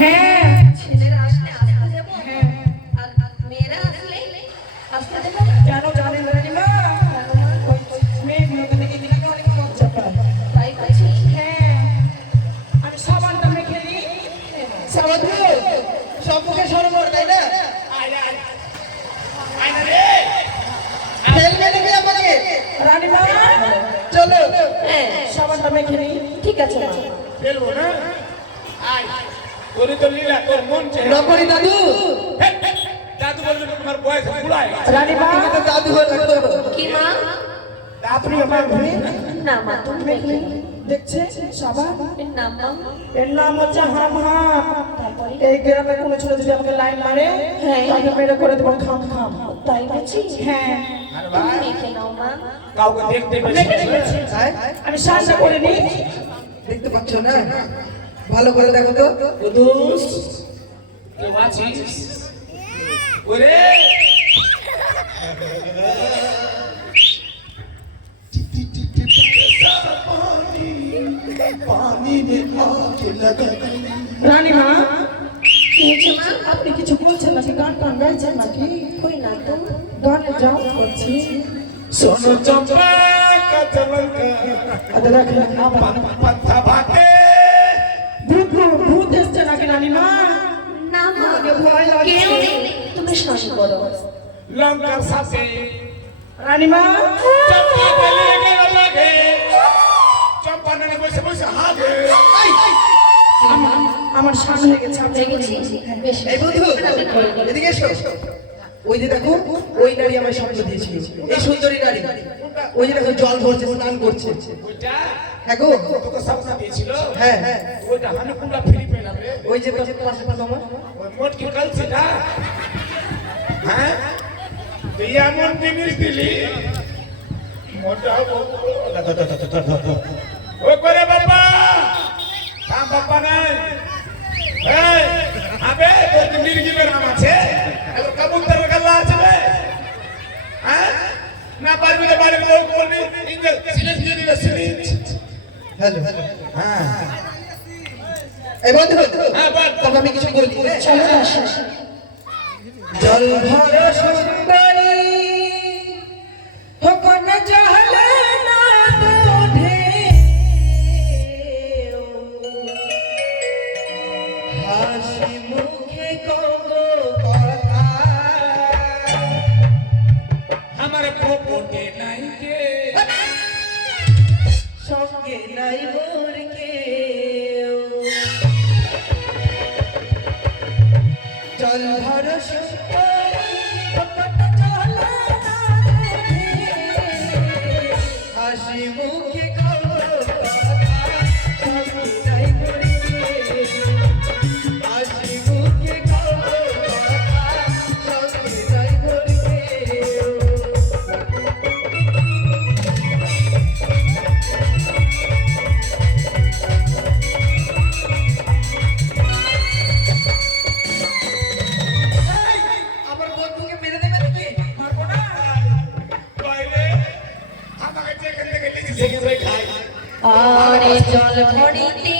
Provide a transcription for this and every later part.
হ্যাঁ ছেলেরা আসলে আসতে দেবো, আর মেয়েরা আসলে আসতে দেবো। কেন জানেন রানীমা? ওই মেয়েগুলোকে দেখে দেখে অনেক লজ্জা পায়। তাই বলছি। হ্যাঁ আমি সাবানটা মেখে নিই। সাবান দিয়ে সম্মুখে সরোবর, তাই না? ফেলবে নাকি আমাকে? রানীমা চলো সাবানটা মেখে নিই। ঠিক আছে মা। ফেলবো না? আয় তোর তো লীলা, তোর মন চেয়ে নকরি দাদু। দাদু বলবে তোমার বয়স বুড়ায় রানীমা তুমি তো দাদু হয়ে লাগতো। কি মা? দাদু না মা, তুমি মেখে দেখছে সাবান। এর নাম মা? এর নাম হচ্ছে হাম হাম। তারপরে? এই গ্রামে কোনো ছেলে যদি আমাকে লাইন মারে হ্যাঁ। তাকে মেরে করে দেবো খাম খাম। তাই বলছি। হ্যাঁ আরে তুমি ভাই মেখে নাও মা। কাউকে দেখতে মেখে পেয়েছি রেখেছি। আমি সাহায্য করে নিই। দেখতে পাচ্ছ না? ভালো করে দেখো তো। কুদুস কেউ আছিস? ওরে রানীমা কি হয়েছে মা? আপনি কিছু বলছেন নাকি? গান টান গাইছেন নাকি? কই না তো। গানে যাও করছি। সোনো চম্পা কাঁচলঙ্কা আচ্ছা দেখেন পাতা বাটে ভূত ভূত এসছে নাকি রানীমা? না মা, আমাকে ভয় লাগছে। কেউ নেই, তুমি শ্বাস করো। লঙ্কার সাথে রানীমা চম্পা গেলে গেল লাগে চম্পা নানে বসে বসে হাগে আমার সামনে হয়ে গেছে। আমি জেগেছি বেশ। এই বন্ধু এদিকে এসো। ওই যে দেখো ওই নারী আমার স্বপ্ন দিয়েছিল, এই সুন্দরী নারী। ওই যে দেখো জল ভরছে, স্নান করছে। ওইটা হ্যাঁ গো, তোকে সাপনা দিয়েছিল হ্যাঁ হ্যাঁ, ওইটা আমি কোনটা ফ্রি পেলাম রে ওই যে পাশে পাশে আমার ওই মোটকি কালছে না হ্যাঁ তুই এমন জিনিস দিলি মোটা ও করে বাবা হ্যাঁ বাবা নাই এই আবে তোর নির্গিলের নাম আছে এবার কবুতর গাল্লা আছে বে হ্যাঁ না পারবি না পারবি ওই করবি ইংরেজ সিরিজ দিয়ে দিবে সিরিজ হ্যালো হ্যাঁ এই বন্ধু হ্যাঁ বল তবে আমি কিছু বলি। চলো আসো। জল ভর সুন্দরী হোক না চাহলে না তোঠে হাসি মুখে কগো কথা আমার পোপটে নাই কে সঙ্গে নাই মোর কেউ। জল ভর সুন্দরী কপট চলে না তোঠে, হাসি মুখে কগো কথা সঙ্গে নাই মোর কেউ। হাসি মুখে কগো কথা সঙ্গে নাই মোর কেউ। আমার বন্ধুকে মেরে দেবে নাকি? মারবো না। কইলে আমাকে যেখান থেকে লিখি সেখান থেকে খাই আরে জল ভরিতে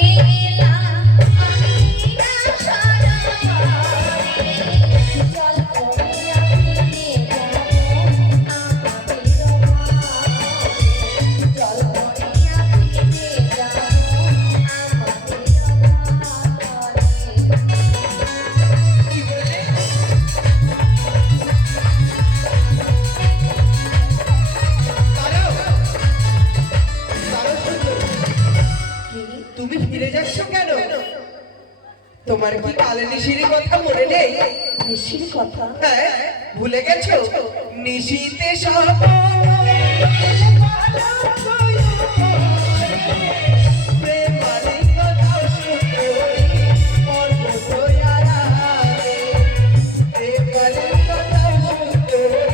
এলাম আমি না সারা রে। জল ভরিয়া ফিরে যাবো আমাদের ঘরে। জল ভরিয়া ফিরে যাবো আমাদের ঘরে। কি বললে? দাঁড়াও। দাঁড়াও সুন্দরী। তুমি ফিরে যাচ্ছ কেন? তোমার কি কালে নিশির কথা মনে নেই? বেশির কথা হ্যাঁ, ভুলে গেছো? নিশিতে সব প্রেমারি কথা সুন্দরী পর্বত আড়ালে। প্রেমারি কথা সুন্দরী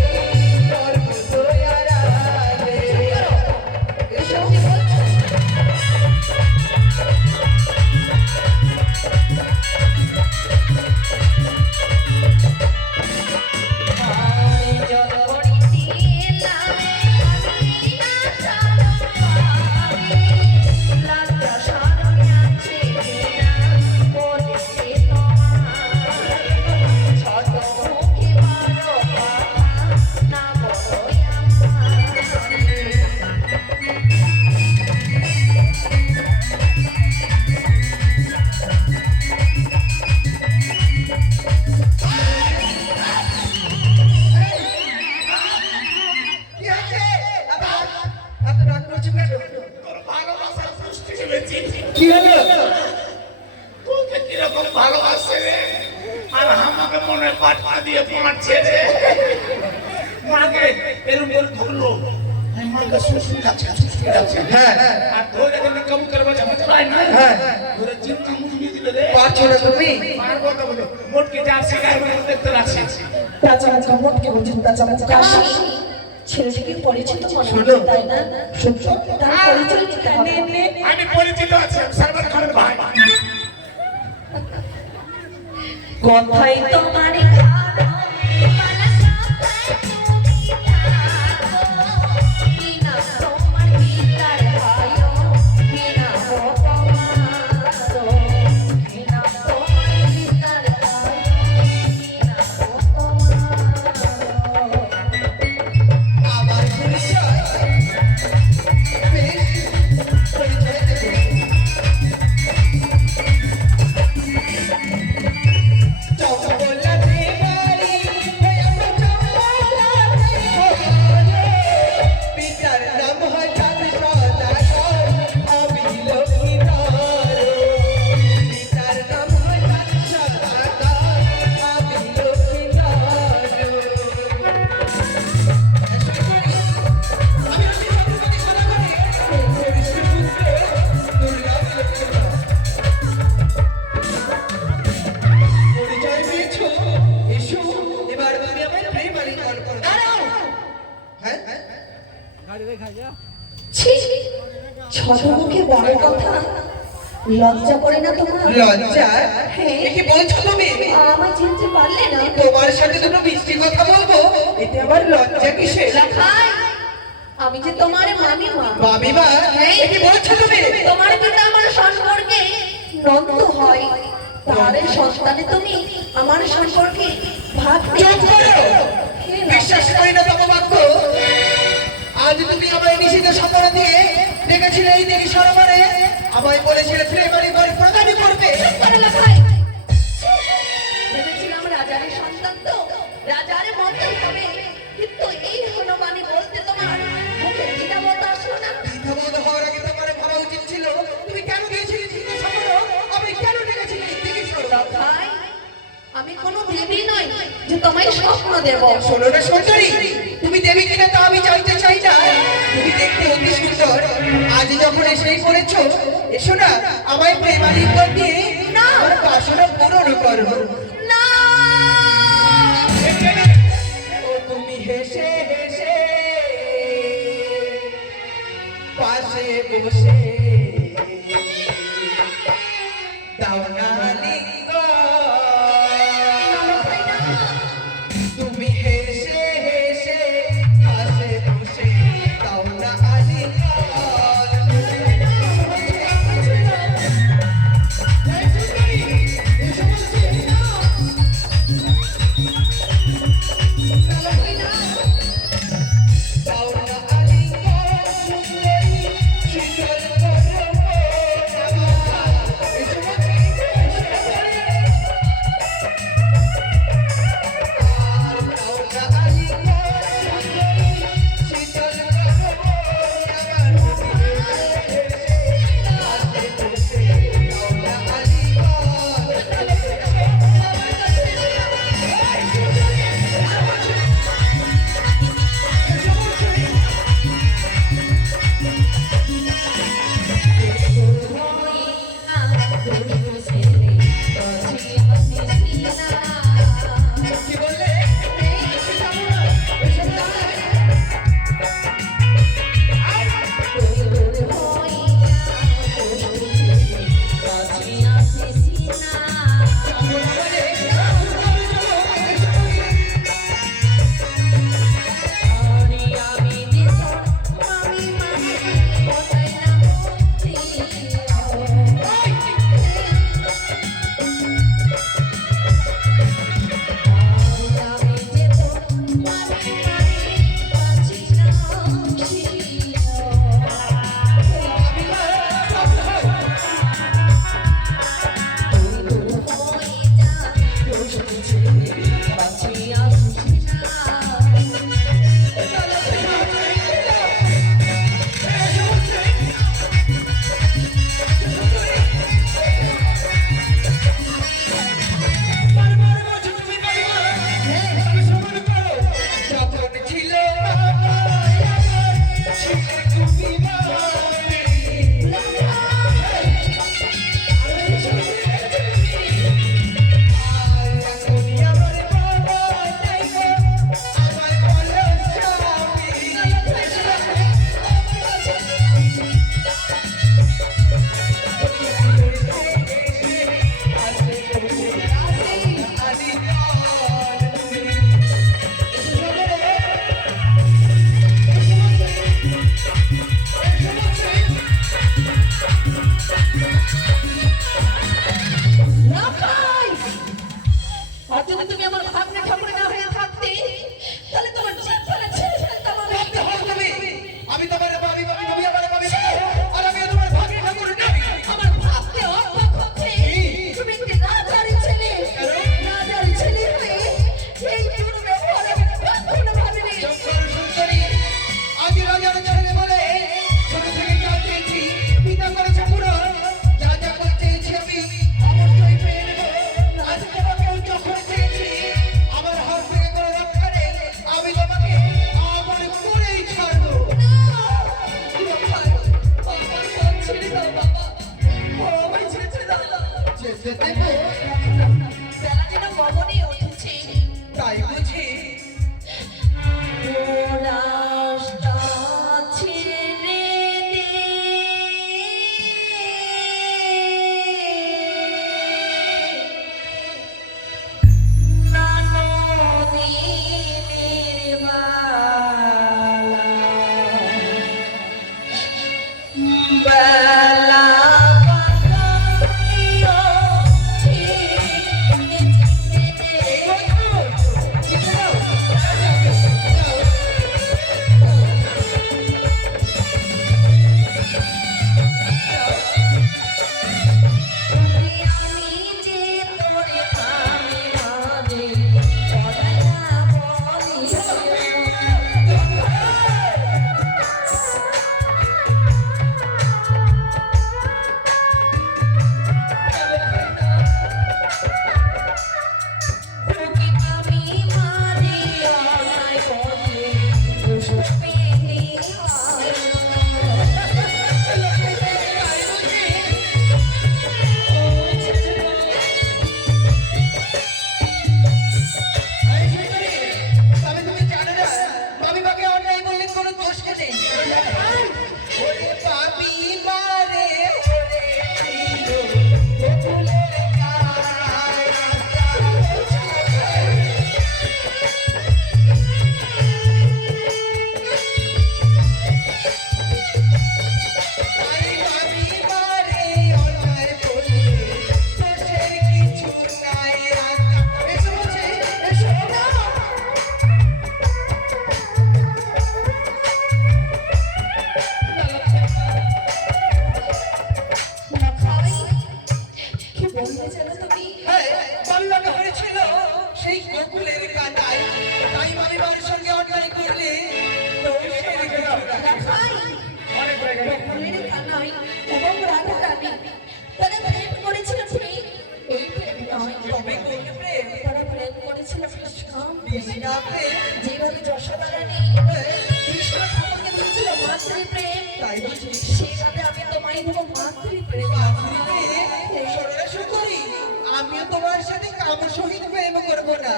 পর্বত আড়ালে। এসব কি বলছো? আরে জল ভরিতে এলাম আমি না সারা এরকম ভালোবাসে রে আর আমাকে মনে পাঠা দিয়ে পড়ছে রে মাকে এরকম করে ধরলো আমি মাকে শ্বশুর কাছে হ্যাঁ আর ধরে গেলে কেমন করবে জানা যায় না হ্যাঁ ধরে চিন্তা মুড়িয়ে দিলে রে পারছো না তুমি পারবো তো বলো মোটকে যার শিকার করে দেখতে রাখছি পেঁচা মাছ মোটকে বলছেন পেঁচা মাছ ছেলেটিকে পরিচিত মনে শোনো। হচ্ছে তাই না সত্য তার পরিচয় নিতে হবে। আমি পরিচিত আছি সালমান খানের ভাই কথাই তোমার খানো মানসা বিনা তোমার ভিতর আয়ো বিনা তোমার বিনা তোমার ভিতর আয়ো বিনা তোমার আমার পরিচয় বেশ পরিচয় দেবো চম্পলাতে বাড়ি আমার চম্পলাতে ঘরে পিতার নাম হয় চাঁদ সদাগর আমি লক্ষ্মীধর পিতার নাম হয় চাঁদ সদাগর আমি পরিচয় পেয়েছো এসো এবার তুমি আমার প্রেম আলিঙ্গন করো হ্যাঁ ছি ছোট মুখে বড় কথা লজ্জা করে না তোমার লজ্জা হ্যাঁ। এ কি বলছো তুমি আমায় চিনতে পারলে না তোমার সাথে দুটো মিষ্টি কথা বলবো এতে আবার লজ্জা কিসের রাখাই আমি যে তোমার মামিমা বাবিমা এ কি বলছো তুমি তোমার পিতা আমার সম্পর্কে নন্দ হয় তার সন্তানে তুমি আমার সম্পর্কে ভাবতে চুপ করো বিশ্বাস করি না তোমার বাক্য আজ তুমি আমায় নিষিদ্ধ সম্মান দিয়ে ডেকেছিলে এই দিকে সরবরে আমায় বলেছিলে প্রেম আলিঙ্গন প্রদান করবে করে লাগাই ভেবেছিলাম রাজার সন্তান তো রাজার মতো হবে কিন্তু এই হনুমানি বলতে তোমার মুখে দ্বিধাবোধ আসলো না দ্বিধাবোধ হওয়ার আগে তোমার ভাবা উচিত ছিল তুমি কেন গিয়েছিলে নিষিদ্ধ সম্মান আমি কেন ডেকেছিলে এই দিকে সরবরে ভাই আমি কোনো দেবী নই যে তোমায় স্বপ্ন দেব শোনো না সুন্দরী তুমি দেবী কিনা তা আমি জানতে চাই না তুমি দেখতে অতি সুন্দর আজ যখন এসেই পড়েছো এসো না আমায় প্রেম আলিঙ্গন দিয়ে না। আমার বাসনা পূরণ করো না ও তুমি হেসে হেসে পাশে বসে দাও না আলিঙ্গন তুমি হেসে হেসে পাশে বসে দাও না আলিঙ্গন বকুলের কানাই এবং রাধা রানী তারা প্রেম করেছিল প্রেম এই প্রেম নয় তবে কোন প্রেম? তারা প্রেম করেছিল কৃষ্ণ কৃষ্ণা প্রেম? যেভাবে যশোদা রানী কৃষ্ণ ঠাকুরকে দিয়েছিল মাতৃ প্রেম তাই বুঝি? সেভাবে আমি তোমায় দেবো মাতৃ প্রেম সরস্বতী, আমিও তোমার সাথে কাম সহিত প্রেম করব না,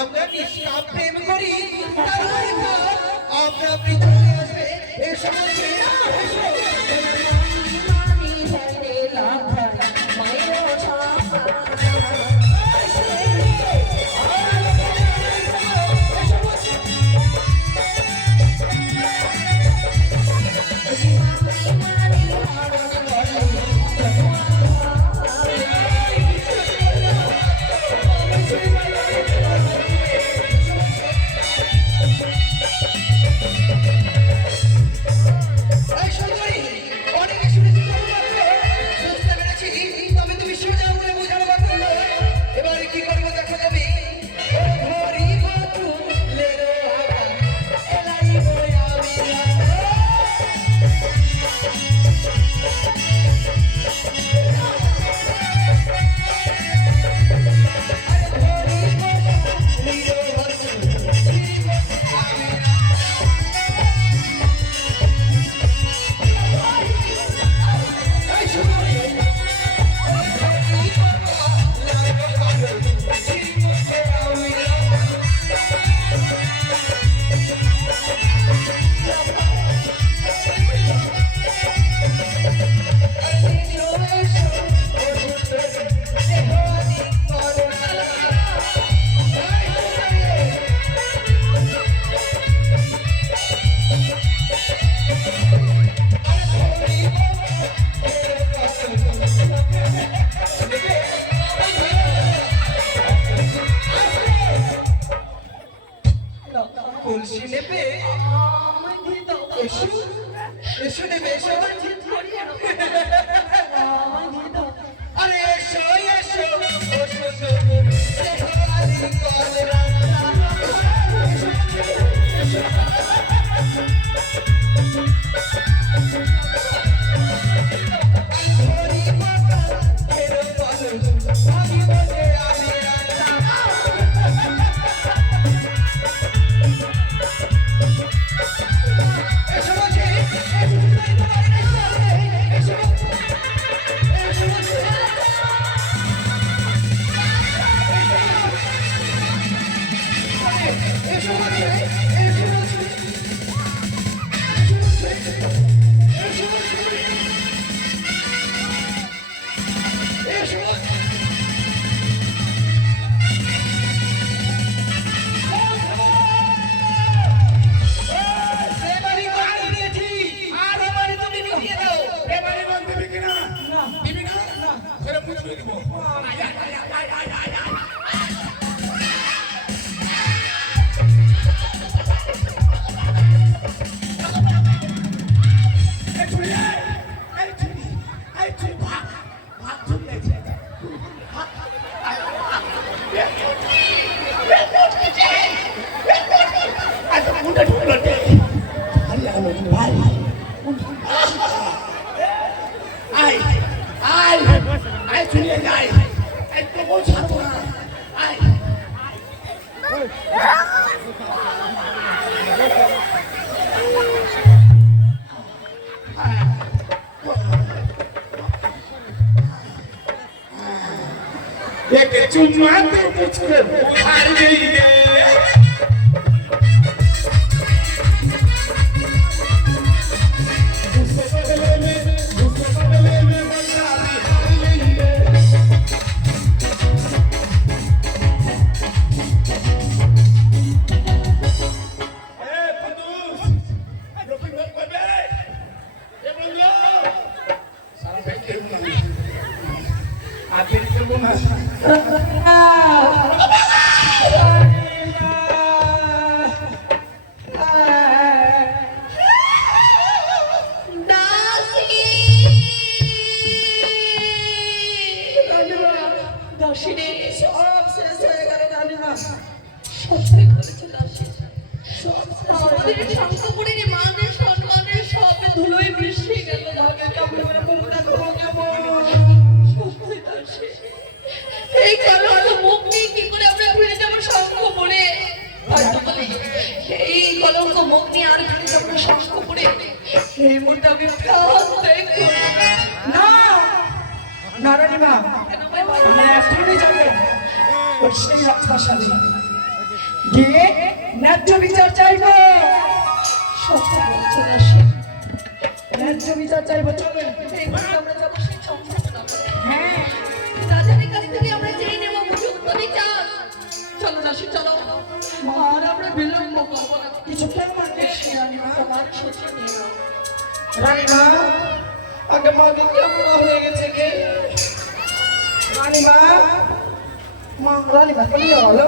আমরা নিষ্কাম প্রেম করি। তারপরে আমরা পৃথিবী আসবে এসো বলছি, এসো। এই সুন্দরী, অনেকে শুনেছি তোমার ব্যাপারে, বুঝতে পেরেছি, তবে তুমি সোজা বলে বোঝানো বাকি নয়। এবারে কি করবো দেখো তুমি। ও ঘড়ি বাতুলেরো আঘাত, এলাই বই আমি রাত। কলসি নেবে? এসো, এসো নেবে, এসো। আরে এসো, এসো, এসো তবু, দেহবালি কল রান্না। ঘড়ি বাবা, ফেরো বলো, আমি বলে আমি রান্না। এসো বলছি, এসো সুন্দরী, তোমার এসো, এসো, এসো বলছি। এসো বলছি, এসো বলছি। এসো বলছি, এসো বলছি। এবারই করে দিয়েছি, আর এবারে তুমি মিটিয়ে দাও। এবারে বল দিবি কিনা? দিবি না? ধরে মুচড়ে দিব। আয়, আয়, আয়, আয়, আয়, আয়, আয়। এই ছুরি, এই ছুরি, এই ছুরি, ভাগ, ভাগ ছুরি আছে। ভাগ। আয়, তো মুন্ডা ঢুকলো রে। ভালো লাগলো, ভালো। আয়, আয়, আয় ছুরিয়ে যাই। এই তো বউ ছাড়বো না। আয়। एक चुम्मा तो मुझको बुखार गई है। उसके बदले में बंदा बिहार गई है। ए बंदूक, रोटी मत बे। ए बंदूक, सारा फेंक के दूंगा। आप फिर से बोलना। দাসিনী সব শেষ হয়ে গেল রানীমা। সত্যি করেছে দাসী আমাদের শঙ্কপুরের মানের সম্মানের সব ধুলোয় বৃষ্টি জীবনটা আমি প্রাণ ত্যাগ করবো। না না রানীমা, আমরা এখনই যাবো ওই সেই রাজপ্রাসাদে গিয়ে ন্যায্য বিচার চাইবো। সত্য বলছো দাসী, ন্যায্য বিচার চাইবো, চলো। এই মুহূর্তে আমরা যাবো সেই চন্দ্রকোনাপতি। হ্যাঁ রাজার কাছ থেকে আমরা চেয়ে নেব উপযুক্ত বিচার। চলো দাসী চলো, আর আমরা বিলম্ব করবো না। কিছুক্ষণ মানে তোমার সচি নিয়ে রানীমা, আগে মাকে কেমন হয়ে গেছে কে? রানীমা, মা রানীমা কোথায় গেল?